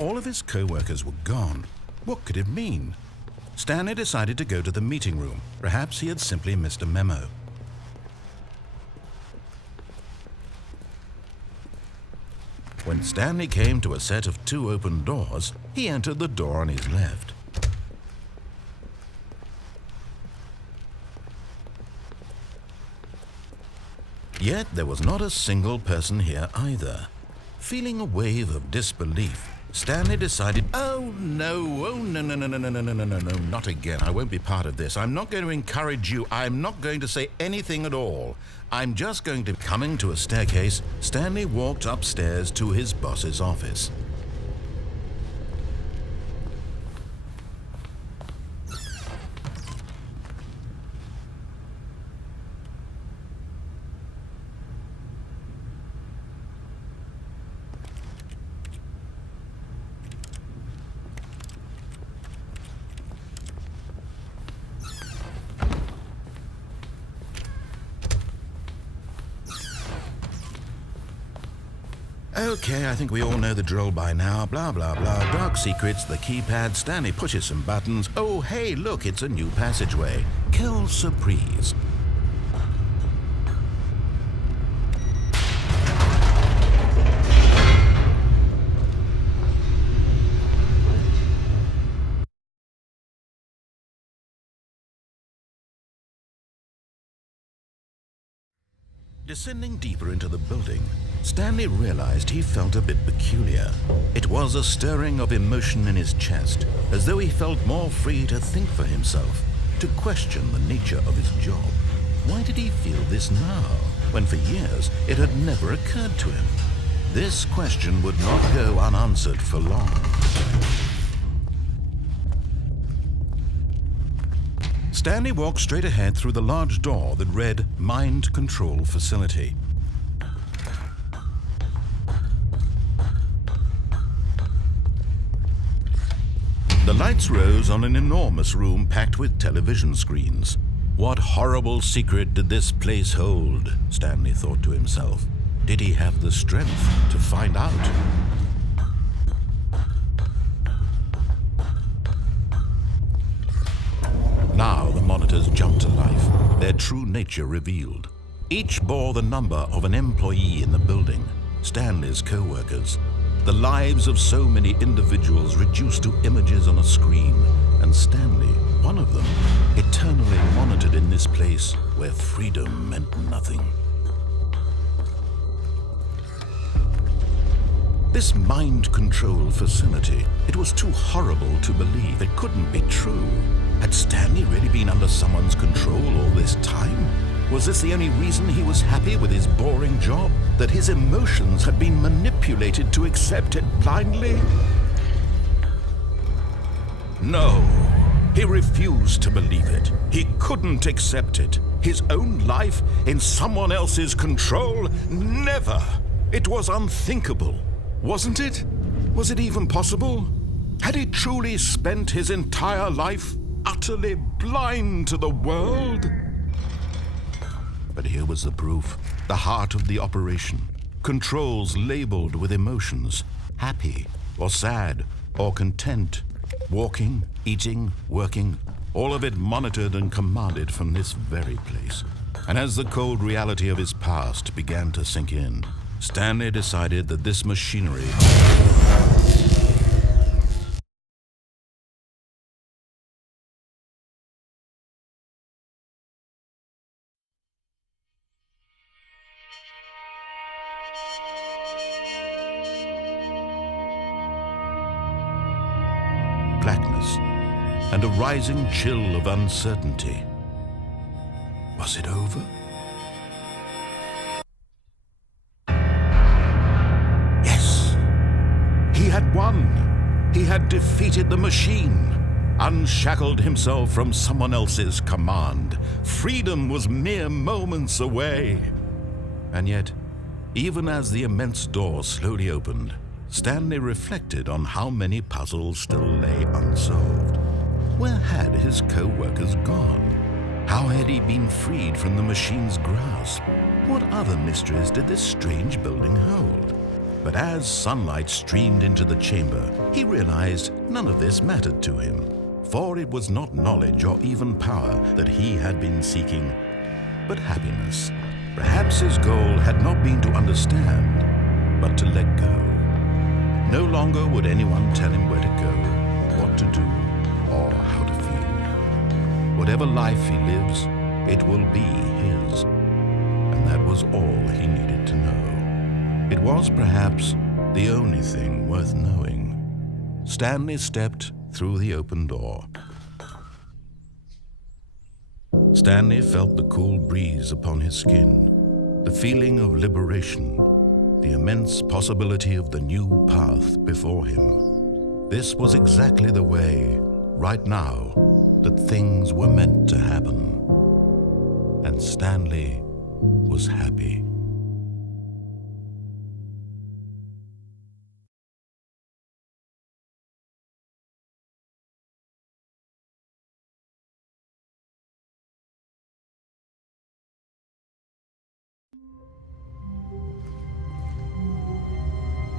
All of his co-workers were gone. What could it mean? Stanley decided to go to the meeting room. Perhaps he had simply missed a memo. When Stanley came to a set of 2 open doors, he entered the door on his left. Yet there was not a single person here either. Feeling a wave of disbelief, Stanley decided, oh no, not again. I won't be part of this. I'm not going to encourage you. I'm not going to say anything at all. I'm just going to... Coming to a staircase, Stanley walked upstairs to his boss's office. Okay, I think we all know the drill by now. Blah, blah, blah. Dark secrets, the keypad. Stanley pushes some buttons. Oh, hey, look, it's a new passageway. Quelle surprise. Descending deeper into the building, Stanley realized he felt a bit peculiar. It was a stirring of emotion in his chest, as though he felt more free to think for himself, to question the nature of his job. Why did he feel this now, when for years it had never occurred to him? This question would not go unanswered for long. Stanley walked straight ahead through the large door that read Mind Control Facility. The lights rose on an enormous room packed with television screens. What horrible secret did this place hold? Stanley thought to himself. Did he have the strength to find out? Now the monitors jumped to life, their true nature revealed. Each bore the number of an employee in the building, Stanley's co-workers. The lives of so many individuals reduced to images on a screen, and Stanley, one of them, eternally monitored in this place where freedom meant nothing. This mind control facility, it was too horrible to believe. It couldn't be true. Had Stanley really been under someone's control all this time? Was this the only reason he was happy with his boring job? That his emotions had been manipulated to accept it blindly? No, he refused to believe it. He couldn't accept it. His own life in someone else's control? Never! It was unthinkable. Wasn't it? Was it even possible? Had he truly spent his entire life utterly blind to the world? But here was the proof, the heart of the operation. Controls labeled with emotions, happy or sad or content. Walking, eating, working, all of it monitored and commanded from this very place. And as the cold reality of his past began to sink in, Stanley decided that this machinery blackness and a rising chill of uncertainty. Was it over? Yes, he had won. He had defeated the machine, unshackled himself from someone else's command. Freedom was mere moments away. And yet, even as the immense door slowly opened, Stanley reflected on how many puzzles still lay unsolved. Where had his co-workers gone? How had he been freed from the machine's grasp? What other mysteries did this strange building hold? But as sunlight streamed into the chamber, he realized none of this mattered to him, for it was not knowledge or even power that he had been seeking, but happiness. Perhaps his goal had not been to understand, but to let go. No longer would anyone tell him where to go, what to do, or how to feel. Whatever life he lives, it will be his. And that was all he needed to know. It was perhaps the only thing worth knowing. Stanley stepped through the open door. Stanley felt the cool breeze upon his skin, the feeling of liberation, the immense possibility of the new path before him. This was exactly the way, right now, that things were meant to happen. And Stanley was happy.